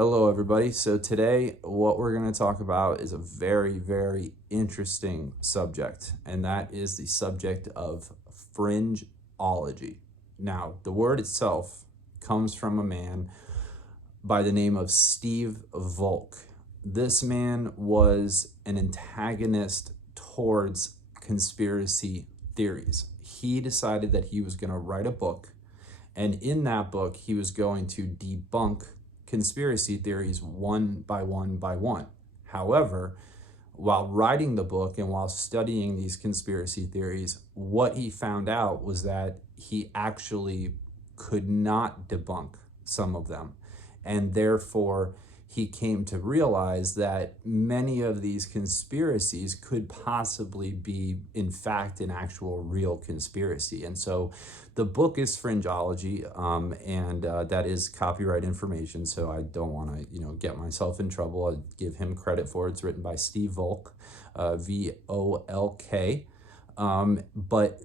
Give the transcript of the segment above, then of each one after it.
Hello, everybody. So today, what we're going to talk about is a very, very interesting subject, and that is the subject of fringeology. Now, the word itself comes from a man by the name of Steve Volk. This man was an antagonist towards conspiracy theories. He decided that he was going to write a book, and in that book, he was going to debunk conspiracy theories one by one by one. However, while writing the book and while studying these conspiracy theories, what he found out was that he actually could not debunk some of them. And therefore, he came to realize that many of these conspiracies could possibly be, in fact, an actual real conspiracy. And so the book is Fringeology, and that is copyright information, so I don't want to, get myself in trouble. I give him credit for it. It's written by Steve Volk, V-O-L-K. But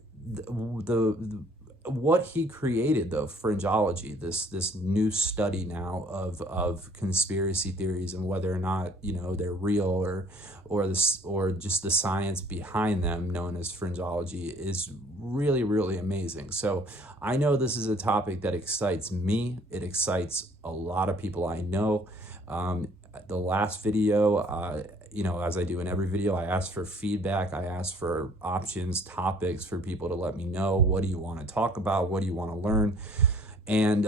what he created, though, fringeology, this new study now of conspiracy theories and whether or not they're real or just the science behind them, known as fringeology, is really, really amazing. So I know this is a topic that excites me. It excites a lot of people I know. The last video, as I do in every video, I ask for feedback. I ask for options, topics for people to let me know. What do you want to talk about? What do you want to learn? And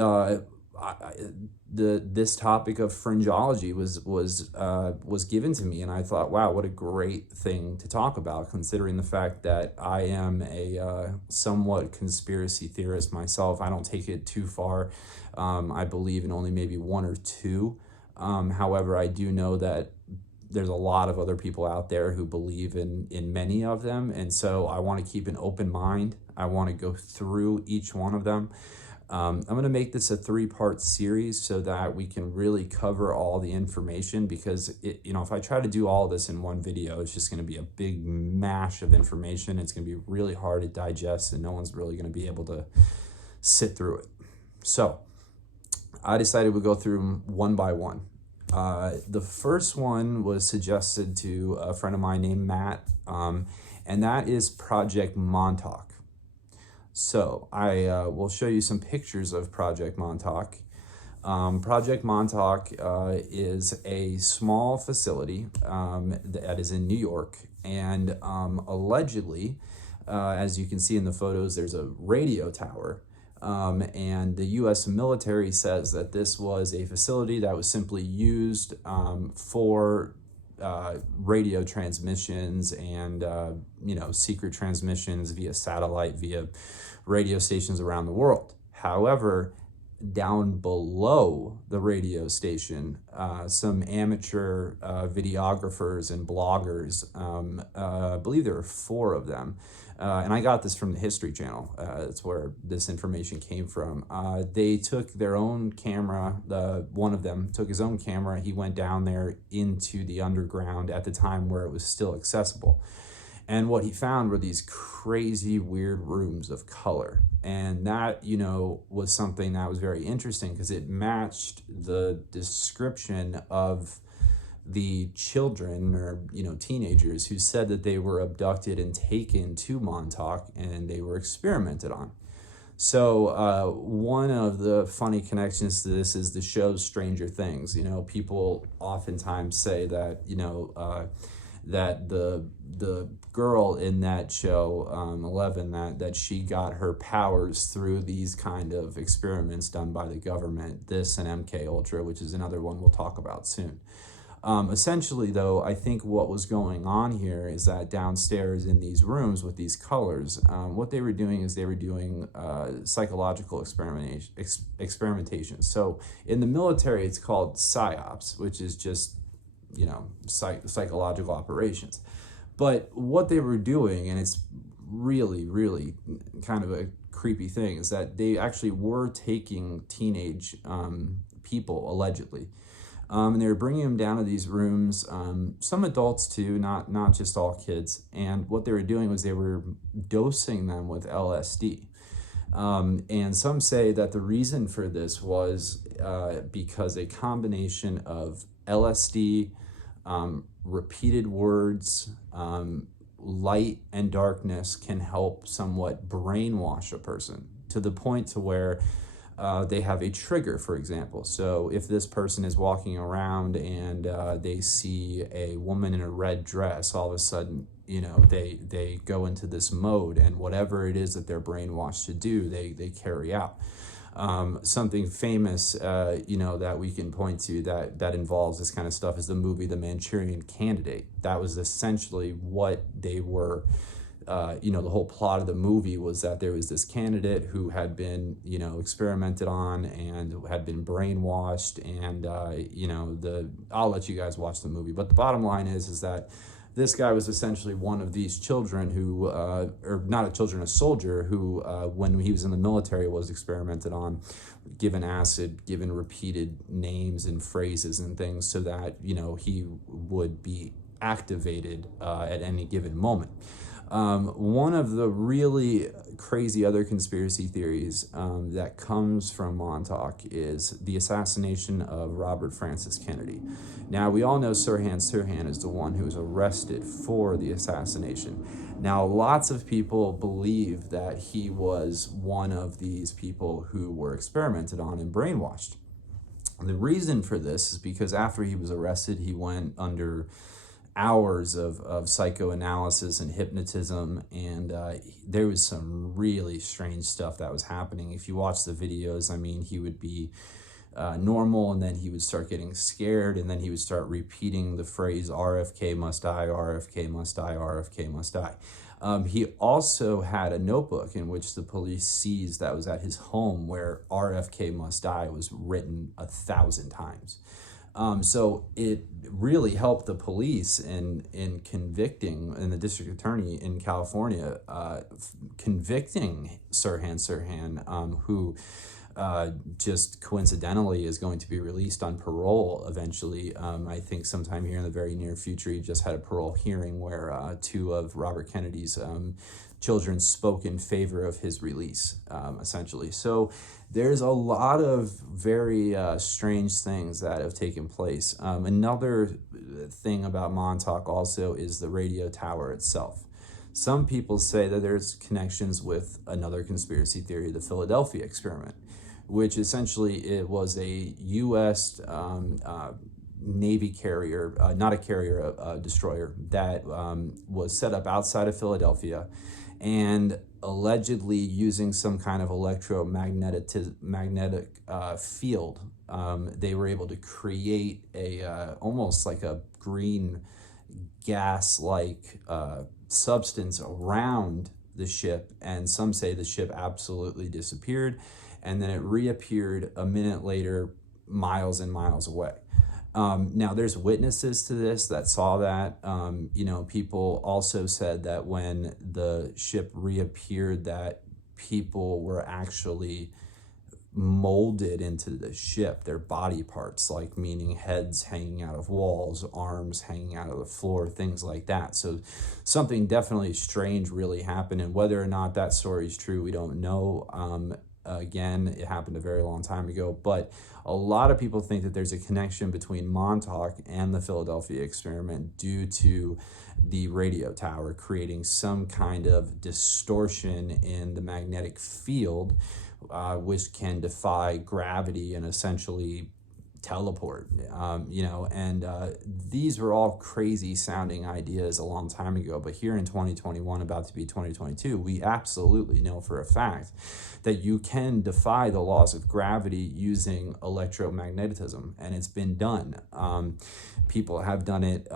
this topic of fringeology was given to me, and I thought, wow, what a great thing to talk about, considering the fact that I am a somewhat conspiracy theorist myself. I don't take it too far. I believe in only maybe one or two. However, I do know that there's a lot of other people out there who believe in many of them. And so I want to keep an open mind. I want to go through each one of them. I'm going to make this a 3-part series so that we can really cover all the information, because if I try to do all this in one video, it's just going to be a big mash of information. It's going to be really hard to digest, and no one's really going to be able to sit through it. So I decided we'd go through them one by one. The first one was suggested to a friend of mine named Matt, and that is Project Montauk. So I will show you some pictures of Project Montauk. Project Montauk is a small facility that is in New York, and allegedly, as you can see in the photos, there's a radio tower. And the U.S. military says that this was a facility that was simply used for radio transmissions and secret transmissions via satellite, via radio stations around the world. However, down below the radio station, some amateur videographers and bloggers, I believe there were 4 of them, and I got this from the History Channel. That's where this information came from. They took their own camera. One of them took his own camera. He went down there into the underground at the time where it was still accessible. And what he found were these crazy, weird rooms of color. And that, was something that was very interesting, because it matched the description of the children or, teenagers who said that they were abducted and taken to Montauk and they were experimented on. So one of the funny connections to this is the show Stranger Things. People oftentimes say that, that the girl in that show, 11, that she got her powers through these kind of experiments done by the government, this and MK Ultra, which is another one we'll talk about soon. Essentially, though, I think what was going on here is that downstairs in these rooms with these colors, what they were doing is they were doing psychological experimentation. So in the military, it's called PSYOPs, which is just psychological operations. But what they were doing, and it's really, really kind of a creepy thing, is that they actually were taking teenage people, allegedly, and they were bringing them down to these rooms, some adults too, not just all kids. And what they were doing was they were dosing them with LSD. And some say that the reason for this was because a combination of LSD, repeated words, light and darkness can help somewhat brainwash a person to the point to where they have a trigger, for example. So if this person is walking around and they see a woman in a red dress, all of a sudden, they go into this mode, and whatever it is that they're brainwashed to do, they carry out. Something famous, that we can point to that involves this kind of stuff is the movie The Manchurian Candidate. That was essentially what they were. The whole plot of the movie was that there was this candidate who had been, experimented on and had been brainwashed, and I'll let you guys watch the movie. But the bottom line is that this guy was essentially one of these children who, or not a children, a soldier who, when he was in the military, was experimented on, given acid, given repeated names and phrases and things so that, he would be activated at any given moment. One of the really crazy other conspiracy theories that comes from Montauk is the assassination of Robert Francis Kennedy. Now, we all know Sirhan Sirhan is the one who was arrested for the assassination. Now, lots of people believe that he was one of these people who were experimented on and brainwashed. The reason for this is because after he was arrested, he went under hours of psychoanalysis and hypnotism, and there was some really strange stuff that was happening. If you watch the videos, I mean, he would be normal, and then he would start getting scared, and then he would start repeating the phrase, RFK must die, RFK must die, RFK must die. He also had a notebook in which the police seized that was at his home, where RFK must die was written 1,000 times. So it really helped the police in convicting, and the district attorney in California, convicting Sirhan Sirhan, who just coincidentally is going to be released on parole eventually. I think sometime here in the very near future. He just had a parole hearing where two of Robert Kennedy's children spoke in favor of his release, essentially. So there's a lot of very strange things that have taken place. Another thing about Montauk also is the radio tower itself. Some people say that there's connections with another conspiracy theory, the Philadelphia experiment, which essentially it was a U.S. Navy carrier, not a carrier, a destroyer, that was set up outside of Philadelphia, and allegedly using some kind of magnetic field, they were able to create a almost like a green gas-like substance around the ship, and some say the ship absolutely disappeared, and then it reappeared a minute later, miles and miles away. Now, there's witnesses to this that saw that. People also said that when the ship reappeared, that people were actually molded into the ship, their body parts, like meaning heads hanging out of walls, arms hanging out of the floor, things like that. So something definitely strange really happened, and whether or not that story is true, we don't know. Again, it happened a very long time ago, but a lot of people think that there's a connection between Montauk and the Philadelphia experiment due to the radio tower creating some kind of distortion in the magnetic field, which can defy gravity and essentially teleport. These were all crazy sounding ideas a long time ago, but here in 2021, about to be 2022, we absolutely know for a fact that you can defy the laws of gravity using electromagnetism, and it's been done. People have done it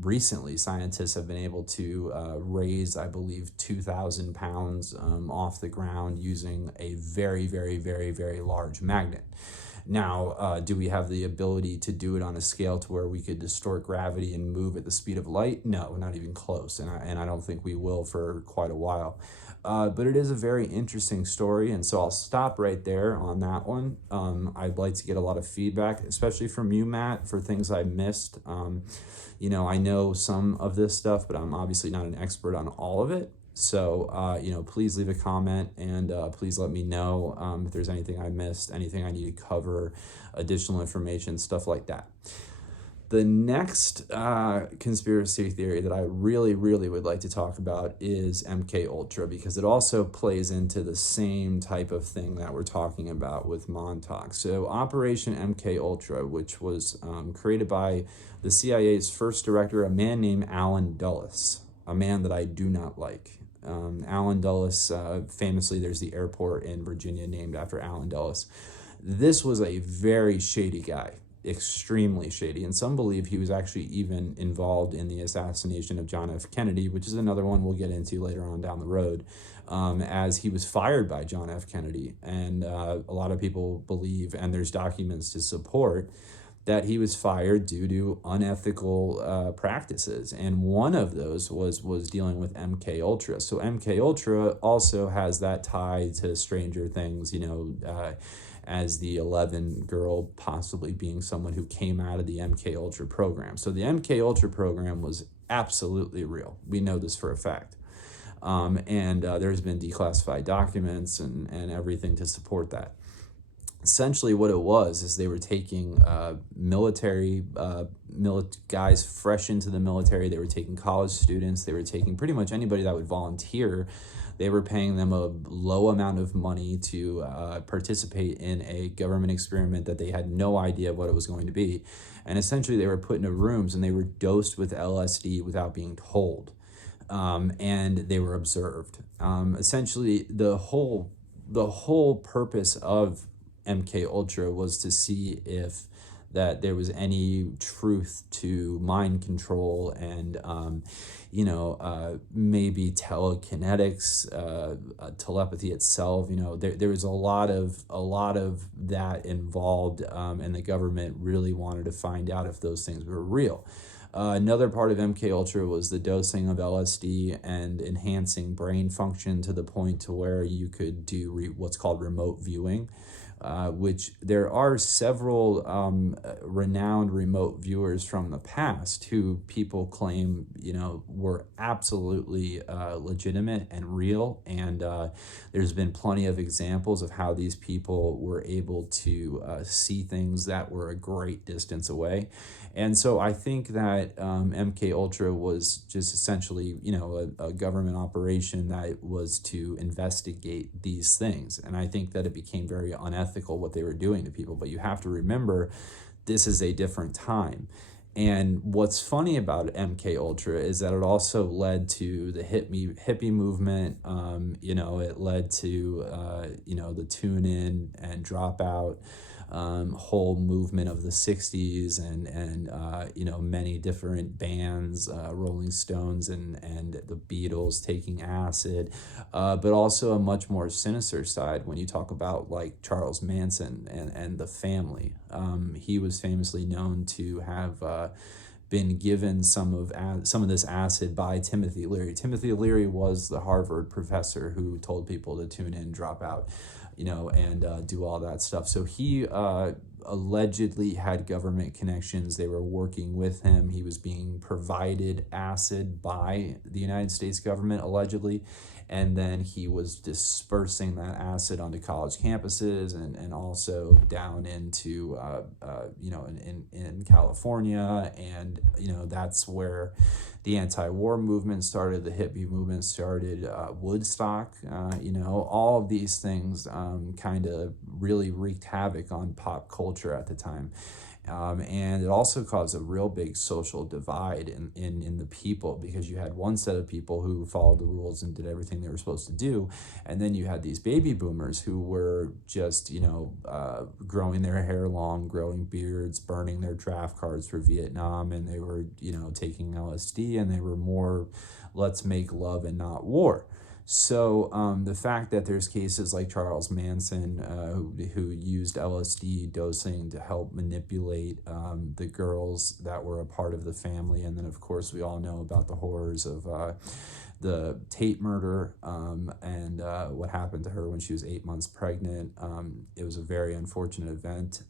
recently. Scientists have been able to raise, I believe, 2,000 pounds off the ground using a very, very, very, very large magnet. Now, do we have the ability to do it on a scale to where we could distort gravity and move at the speed of light? No, not even close, and I don't think we will for quite a while. But it is a very interesting story, and so I'll stop right there on that one. I'd like to get a lot of feedback, especially from you, Matt, for things I missed. I know some of this stuff, but I'm obviously not an expert on all of it. So, please leave a comment, and please let me know if there's anything I missed, anything I need to cover, additional information, stuff like that. The next conspiracy theory that I really, really would like to talk about is MK Ultra, because it also plays into the same type of thing that we're talking about with Montauk. So Operation MK Ultra, which was created by the CIA's first director, a man named Allen Dulles, a man that I do not like. Allen Dulles, famously, there's the airport in Virginia named after Allen Dulles. This was a very shady guy, extremely shady, and some believe he was actually even involved in the assassination of John F. Kennedy, which is another one we'll get into later on down the road, as he was fired by John F. Kennedy. And a lot of people believe, and there's documents to support, that he was fired due to unethical practices, and one of those was dealing with MK Ultra. So MK Ultra also has that tie to Stranger Things, as the 11 girl possibly being someone who came out of the MK Ultra program. So the MK Ultra program was absolutely real. We know this for a fact. And there's been declassified documents and everything to support that. Essentially what it was is they were taking guys fresh into the military. They were taking college students. They were taking pretty much anybody that would volunteer. They were paying them a low amount of money to participate in a government experiment that they had no idea what it was going to be. And essentially they were put into rooms and they were dosed with LSD without being told. And they were observed. Essentially the whole purpose of MK Ultra was to see if that there was any truth to mind control and maybe telekinetics, telepathy itself. There was a lot of that involved, and the government really wanted to find out if those things were real. Another part of MK Ultra was the dosing of LSD and enhancing brain function to the point to where you could do what's called remote viewing. Which there are several renowned remote viewers from the past who people claim, were absolutely legitimate and real. And there's been plenty of examples of how these people were able to see things that were a great distance away. And so I think that MK Ultra was just essentially, a government operation that was to investigate these things. And I think that it became very unethical what they were doing to people. But you have to remember, this is a different time. And what's funny about MK Ultra is that it also led to the hippie movement. It led to the tune in and drop out whole movement of the 60s and many different bands, Rolling Stones and the Beatles taking acid, but also a much more sinister side when you talk about like Charles Manson and the family. He was famously known to have been given some of this acid by Timothy Leary. Timothy Leary was the Harvard professor who told people to tune in, drop out, and do all that stuff. So he allegedly had government connections. They were working with him. He was being provided acid by the United States government, allegedly. And then he was dispersing that acid onto college campuses and also down into, in California. And, that's where the anti-war movement started, the hippie movement started, Woodstock, all of these things kind of really wreaked havoc on pop culture at the time. And it also caused a real big social divide in the people, because you had one set of people who followed the rules and did everything they were supposed to do. And then you had these baby boomers who were just, growing their hair long, growing beards, burning their draft cards for Vietnam. And they were, taking LSD, and they were more, let's make love and not war. So the fact that there's cases like Charles Manson who used LSD dosing to help manipulate the girls that were a part of the family, and then of course we all know about the horrors of the Tate murder and what happened to her when she was 8 months pregnant. It was a very unfortunate event.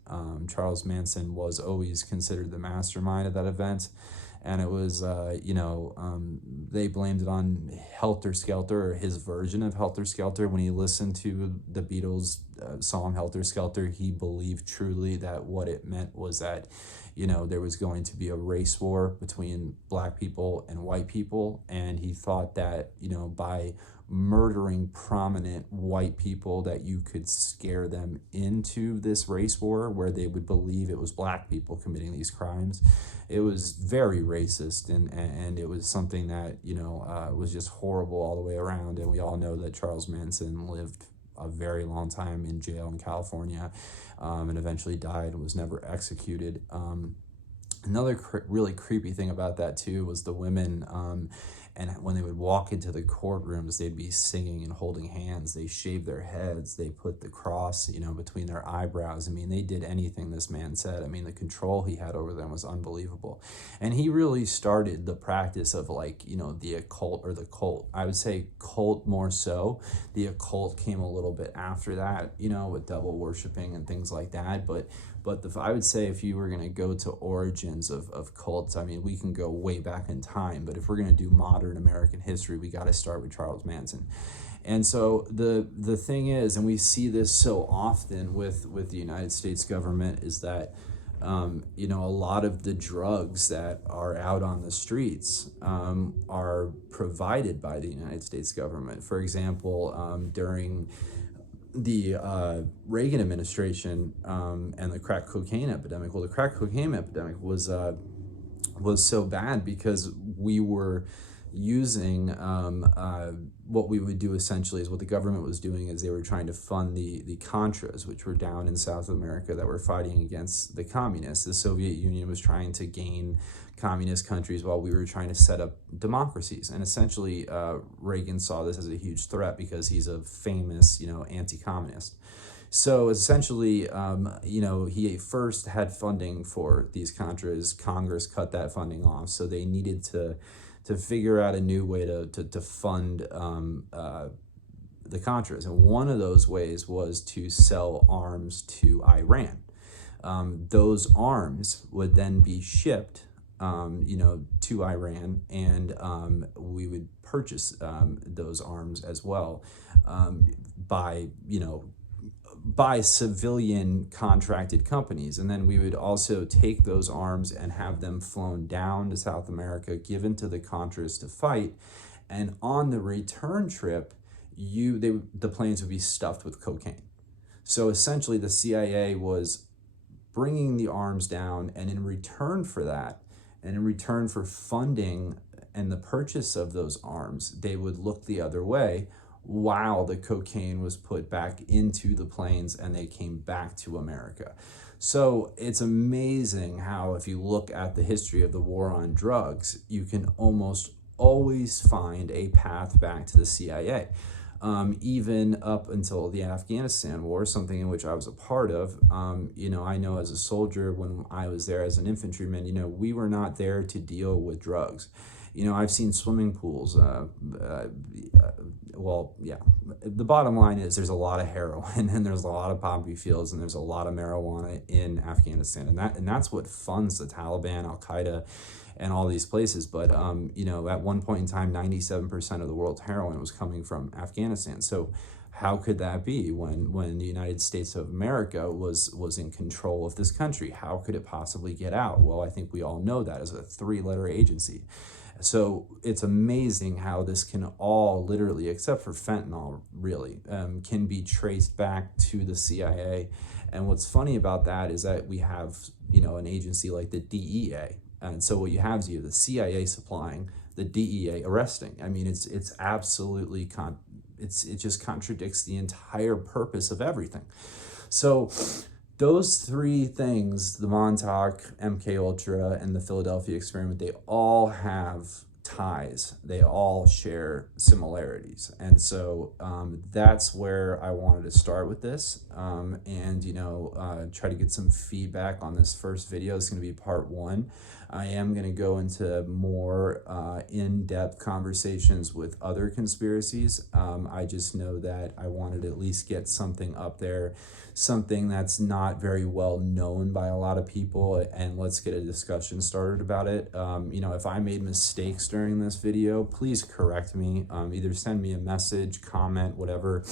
Charles Manson was always considered the mastermind of that event. and it was, they blamed it on Helter Skelter, or his version of Helter Skelter. When he listened to the Beatles song Helter Skelter, he believed truly that what it meant was that, there was going to be a race war between black people and white people. And he thought that, by murdering prominent white people, that you could scare them into this race war where they would believe it was black people committing these crimes. It was very racist, and it was something that, was just horrible all the way around. And we all know that Charles Manson lived a very long time in jail in California, and eventually died and was never executed. Another really creepy thing about that too was the women, and when they would walk into the courtrooms, they'd be singing and holding hands. They shaved their heads. They put the cross, between their eyebrows. I mean, they did anything this man said. I mean, the control he had over them was unbelievable. And he really started the practice of, like, the occult, or the cult. I would say cult more so. The occult came a little bit after that, with devil worshiping and things like that. But I would say, if you were going to go to origins of cults, I mean, we can go way back in time, but if we're going to do modern American history, we got to start with Charles Manson. And so the thing is, and we see this so often with the United States government, is that, a lot of the drugs that are out on the streets are provided by the United States government. For example, during the Reagan administration and the crack cocaine epidemic. Well, the crack cocaine epidemic was so bad because we were using what we would do essentially is what the government was doing is they were trying to fund the Contras, which were down in South America that were fighting against the communists. The Soviet Union was trying to gain communist countries while we were trying to set up democracies. And essentially, Reagan saw this as a huge threat because he's a famous, anti-communist. So essentially, he first had funding for these Contras. Congress cut that funding off. So they needed to figure out a new way to fund the Contras. And one of those ways was to sell arms to Iran. Those arms would then be shipped to Iran, and we would purchase those arms as well by civilian contracted companies. And then we would also take those arms and have them flown down to South America, given to the Contras to fight. And on the return trip, the planes would be stuffed with cocaine. So essentially, the CIA was bringing the arms down, and in return for that, and in return for funding and the purchase of those arms, they would look the other way while the cocaine was put back into the planes and they came back to America. So it's amazing how, if you look at the history of the war on drugs, you can almost always find a path back to the CIA. Even up until the Afghanistan war, something in which I was a part of. I know as a soldier, when I was there as an infantryman, we were not there to deal with drugs. I've seen swimming pools. The bottom line is there's a lot of heroin and there's a lot of poppy fields and there's a lot of marijuana in Afghanistan. And that's what funds the Taliban, Al-Qaeda, and all these places. But, at one point in time, 97% of the world's heroin was coming from Afghanistan. So how could that be when the United States of America was in control of this country? How could it possibly get out? Well, I think we all know that as a 3-letter agency. So it's amazing how this can all literally, except for fentanyl, really, can be traced back to the CIA. And what's funny about that is that we have, an agency like the DEA. And so what you have is the CIA supplying, the DEA arresting. I mean, it's absolutely, it just contradicts the entire purpose of everything. So those 3 things, the Montauk, MK Ultra, and the Philadelphia experiment, they all have ties. They all share similarities. And so that's where I wanted to start with this, and try to get some feedback on this first video. It's going to be part 1. I am going to go into more in-depth conversations with other conspiracies. I just know that I wanted to at least get something up there, something that's not very well known by a lot of people, and let's get a discussion started about it. If I made mistakes during this video, please correct me. Either send me a message, comment, whatever.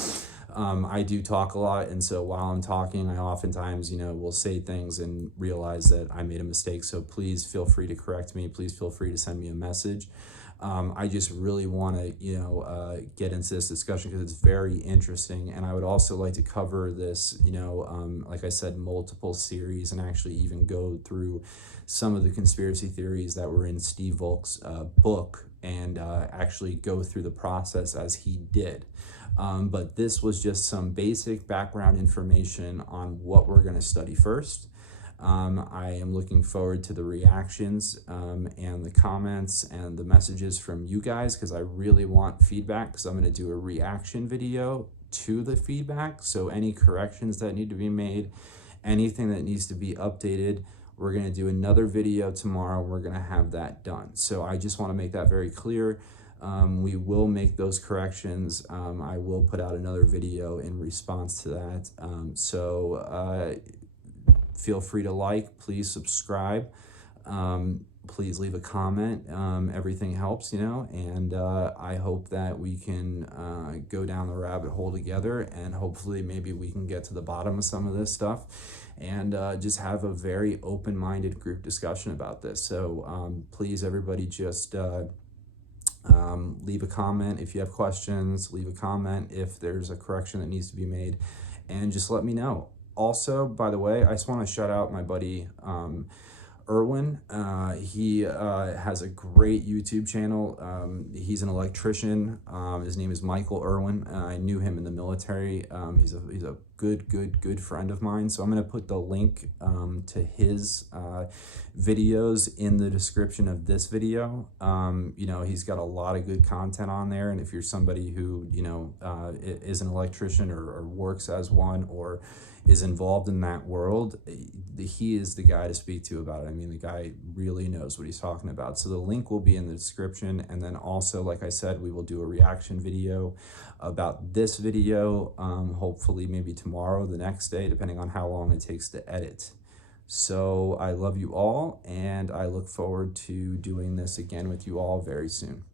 I do talk a lot, and so while I'm talking, I oftentimes, will say things and realize that I made a mistake. So please feel free to correct me. Please feel free to send me a message. I just really want to, get into this discussion because it's very interesting, and I would also like to cover this, like I said, multiple series, and actually even go through some of the conspiracy theories that were in Steve Volk's book, and actually go through the process as he did. But this was just some basic background information on what we're going to study first. I am looking forward to the reactions and the comments and the messages from you guys, because I really want feedback, because I'm going to do a reaction video to the feedback. So any corrections that need to be made, anything that needs to be updated, we're going to do another video tomorrow. We're going to have that done. So I just want to make that very clear. We will make those corrections. I will put out another video in response to that. Feel free to like, please subscribe, please leave a comment. Everything helps, and I hope that we can go down the rabbit hole together, and hopefully maybe we can get to the bottom of some of this stuff, and just have a very open-minded group discussion about this. So please, everybody, just leave a comment if you have questions, leave a comment if there's a correction that needs to be made, and just let me know. Also, by the way, I just want to shout out my buddy Irwin. He has a great YouTube channel. He's an electrician. His name is Michael Irwin. I knew him in the military. He's a good friend of mine. So I'm going to put the link to his videos in the description of this video. He's got a lot of good content on there. And if you're somebody who, is an electrician or works as one, or is involved in that world, he is the guy to speak to about it. I mean, the guy really knows what he's talking about. So the link will be in the description. And then also, like I said, we will do a reaction video about this video, hopefully maybe tomorrow, the next day, depending on how long it takes to edit. So I love you all, and I look forward to doing this again with you all very soon.